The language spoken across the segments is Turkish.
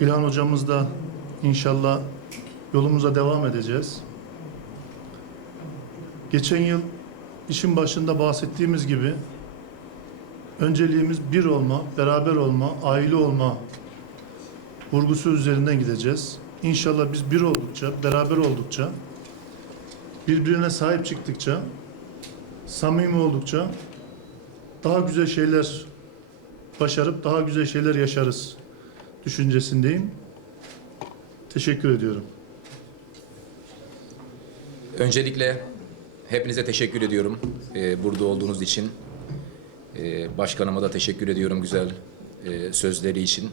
İlhan hocamız da inşallah yolumuza devam edeceğiz. Geçen yıl işin başında bahsettiğimiz gibi önceliğimiz bir olma, beraber olma, aile olma vurgusu üzerinden gideceğiz. İnşallah biz bir oldukça, beraber oldukça, birbirine sahip çıktıkça, samimi oldukça daha güzel şeyler başarıp daha güzel şeyler yaşarız düşüncesindeyim. Teşekkür ediyorum. Öncelikle hepinize teşekkür ediyorum e, burada olduğunuz için. E, başkanıma da teşekkür ediyorum güzel e, sözleri için.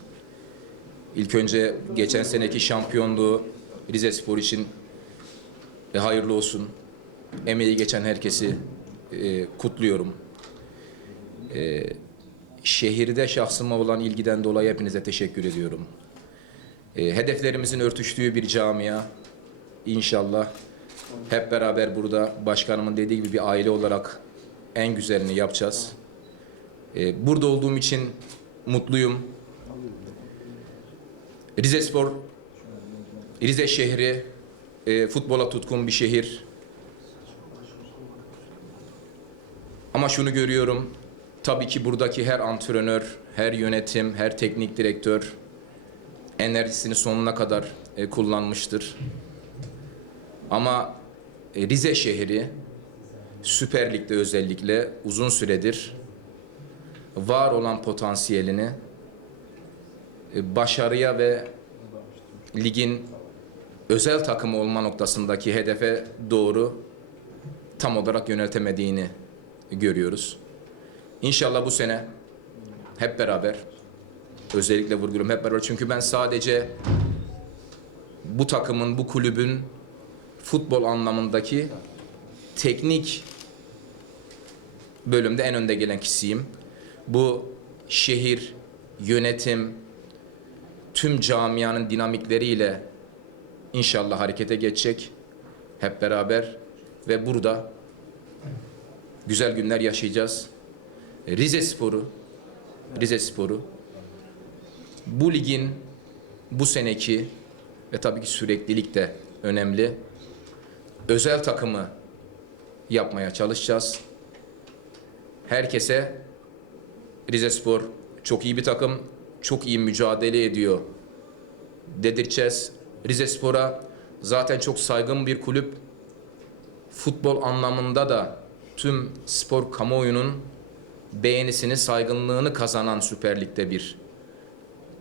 İlk önce geçen seneki şampiyonluğu Rize Spor için hayırlı olsun. Emeği geçen herkesi kutluyorum. E, şehirde şahsıma olan ilgiden dolayı hepinize teşekkür ediyorum. E, hedeflerimizin örtüştüğü bir camia. İnşallah hep beraber burada başkanımın dediği gibi bir aile olarak en güzelini yapacağız. Ee, burada olduğum için mutluyum. Rize Spor, Rize şehri e, futbola tutkun bir şehir. Ama şunu görüyorum. Tabii ki buradaki her antrenör, her yönetim, her teknik direktör enerjisini sonuna kadar e, kullanmıştır. Ama e, Rize şehri Süper Lig'de özellikle uzun süredir var olan potansiyelini e, başarıya ve ligin özel takımı olma noktasındaki hedefe doğru tam olarak yöneltemediğini görüyoruz. İnşallah bu sene hep beraber özellikle vurguluyorum hep beraber çünkü ben sadece bu takımın, bu kulübün futbol anlamındaki teknik bölümde en önde gelen kişiyim. Bu şehir, yönetim, tüm camianın dinamikleriyle inşallah harekete geçecek hep beraber ve burada güzel günler yaşayacağız. Rize Sporu, Rize Sporu bu ligin bu seneki ve tabii ki süreklilik de önemli. Özel takımı yapmaya çalışacağız. Herkese Rize Spor çok iyi bir takım, çok iyi mücadele ediyor dedirteceğiz. Rize Spor'a zaten çok saygın bir kulüp. Futbol anlamında da tüm spor kamuoyunun beğenisini, saygınlığını kazanan Süper Lig'de bir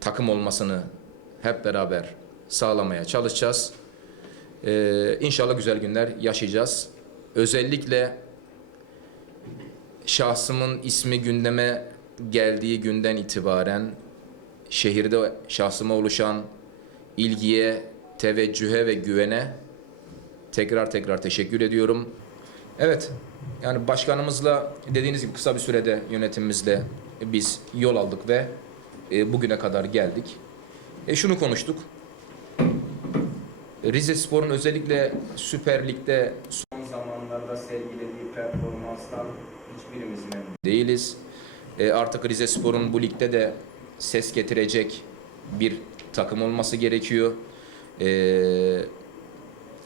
takım olmasını hep beraber sağlamaya çalışacağız. Ee, inşallah güzel günler yaşayacağız. Özellikle şahsımın ismi gündeme geldiği günden itibaren şehirde şahsıma oluşan ilgiye, teveccühe ve güvene tekrar tekrar teşekkür ediyorum. Evet, yani başkanımızla dediğiniz gibi kısa bir sürede yönetimimizle biz yol aldık ve e, bugüne kadar geldik. E, şunu konuştuk. Rize Spor'un özellikle Süper Lig'de son zamanlarda sergilediği performanstan hiçbirimiz memnun değiliz. E, artık Rize Spor'un bu ligde de ses getirecek bir takım olması gerekiyor. E,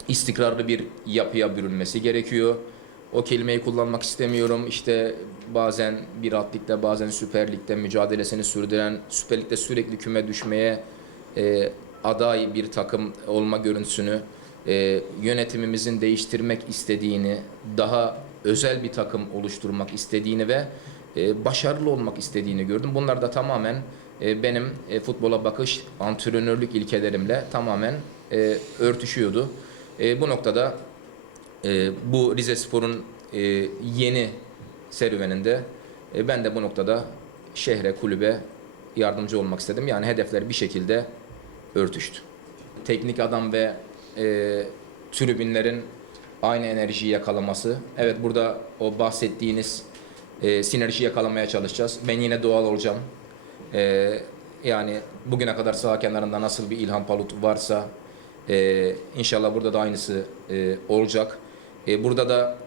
istikrarlı bir yapıya bürünmesi gerekiyor. O kelimeyi kullanmak istemiyorum. İşte bazen bir alt ligde bazen Süper Lig'de mücadelesini sürdüren, Süper Lig'de sürekli küme düşmeye e, aday bir takım olma görüntüsünü e, yönetimimizin değiştirmek istediğini, daha özel bir takım oluşturmak istediğini ve e, başarılı olmak istediğini gördüm. Bunlar da tamamen e, benim e, futbola bakış, antrenörlük ilkelerimle tamamen e, örtüşüyordu. E, bu noktada e, bu Rize Spor'un e, yeni serüveninde e, ben de bu noktada şehre, kulübe yardımcı olmak istedim. Yani hedefler bir şekilde örtüştü. Teknik adam ve e, tribünlerin aynı enerjiyi yakalaması. Evet burada o bahsettiğiniz e, sinerji yakalamaya çalışacağız. Ben yine doğal olacağım. E, yani bugüne kadar saha kenarında nasıl bir İlhan Palut varsa e, inşallah burada da aynısı e, olacak. E, burada da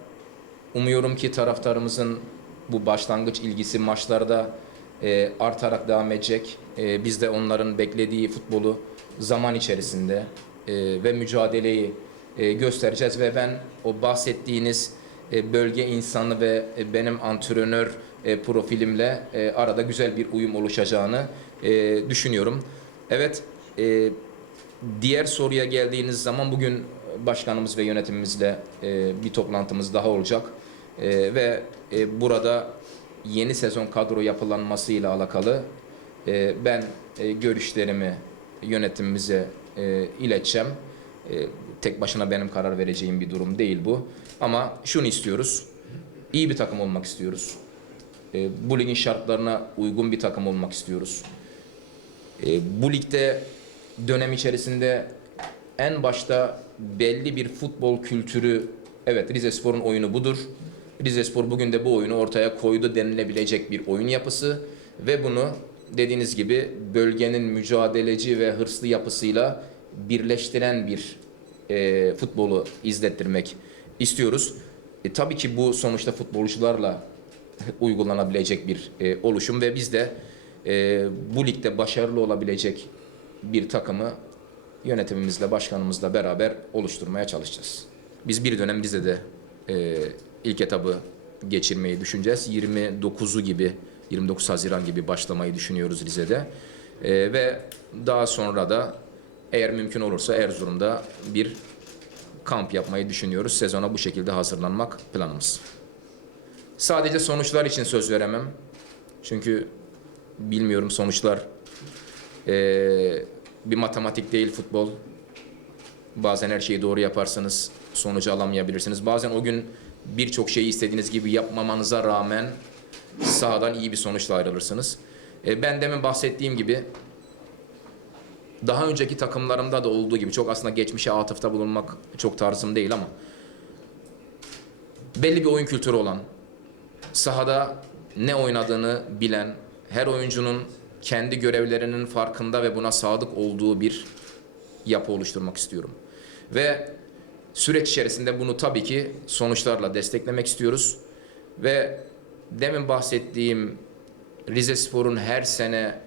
umuyorum ki taraftarımızın bu başlangıç ilgisi maçlarda e, artarak devam edecek. E, biz de onların beklediği futbolu zaman içerisinde ve mücadeleyi göstereceğiz ve ben o bahsettiğiniz bölge insanı ve benim antrenör profilimle arada güzel bir uyum oluşacağını düşünüyorum. Evet, diğer soruya geldiğiniz zaman bugün başkanımız ve yönetimimizle e, bir toplantımız daha olacak E, ve e, burada yeni sezon kadro yapılanmasıyla alakalı e, ben e, görüşlerimi yönetimimize e, ileteceğim. E, tek başına benim karar vereceğim bir durum değil bu. Ama şunu istiyoruz. İyi bir takım olmak istiyoruz. E, bu ligin şartlarına uygun bir takım olmak istiyoruz. E, bu ligde dönem içerisinde en başta belli bir futbol kültürü evet Rizespor'un oyunu budur. Rizespor bugün de bu oyunu ortaya koydu denilebilecek bir oyun yapısı ve bunu dediğiniz gibi bölgenin mücadeleci ve hırslı yapısıyla birleştiren bir e, futbolu izlettirmek istiyoruz. E, tabii ki bu sonuçta futbolcularla uygulanabilecek bir e, oluşum ve biz de e, bu ligde başarılı olabilecek bir takımı yönetimimizle, başkanımızla beraber oluşturmaya çalışacağız. Biz bir dönem Rize'de e, ilk etabı geçirmeyi düşüneceğiz. 29'u gibi, 29 Haziran gibi başlamayı düşünüyoruz Rize'de. E, ve daha sonra da eğer mümkün olursa Erzurum'da bir kamp yapmayı düşünüyoruz. Sezona bu şekilde hazırlanmak planımız. Sadece sonuçlar için söz veremem. Çünkü bilmiyorum sonuçlar eee, bir matematik değil futbol. Bazen her şeyi doğru yaparsanız sonucu alamayabilirsiniz. Bazen o gün birçok şeyi istediğiniz gibi yapmamanıza rağmen sahadan iyi bir sonuçla ayrılırsınız. E, ben demin bahsettiğim gibi daha önceki takımlarımda da olduğu gibi çok aslında geçmişe atıfta bulunmak çok tarzım değil ama belli bir oyun kültürü olan, sahada ne oynadığını bilen, her oyuncunun kendi görevlerinin farkında ve buna sadık olduğu bir yapı oluşturmak istiyorum. Ve süreç içerisinde bunu tabii ki sonuçlarla desteklemek istiyoruz. Ve demin bahsettiğim Rize Spor'un her sene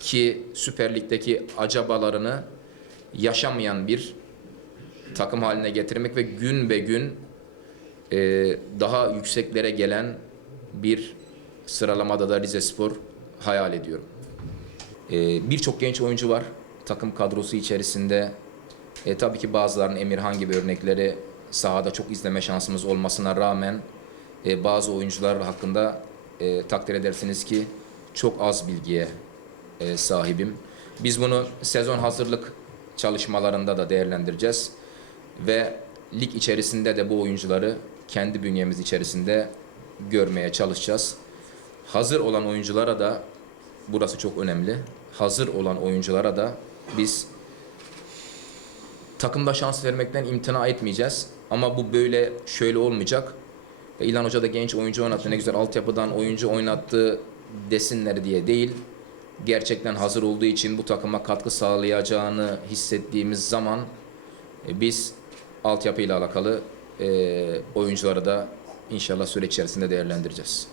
ki Süper Lig'deki acabalarını yaşamayan bir takım haline getirmek ve gün be gün e, daha yükseklere gelen bir sıralamada da Rize Spor hayal ediyorum. E, Birçok genç oyuncu var takım kadrosu içerisinde. E, tabii ki bazılarının Emirhan gibi örnekleri sahada çok izleme şansımız olmasına rağmen e, bazı oyuncular hakkında e, takdir edersiniz ki çok az bilgiye e, sahibim. Biz bunu sezon hazırlık çalışmalarında da değerlendireceğiz ve lig içerisinde de bu oyuncuları kendi bünyemiz içerisinde görmeye çalışacağız. Hazır olan oyunculara da burası çok önemli. Hazır olan oyunculara da biz takımda şans vermekten imtina etmeyeceğiz. Ama bu böyle şöyle olmayacak. İlhan Hoca da genç oyuncu oynattı. Ne güzel altyapıdan oyuncu oynattı desinler diye değil. Gerçekten hazır olduğu için bu takıma katkı sağlayacağını hissettiğimiz zaman e, biz altyapıyla alakalı e, oyuncuları da inşallah süreç içerisinde değerlendireceğiz.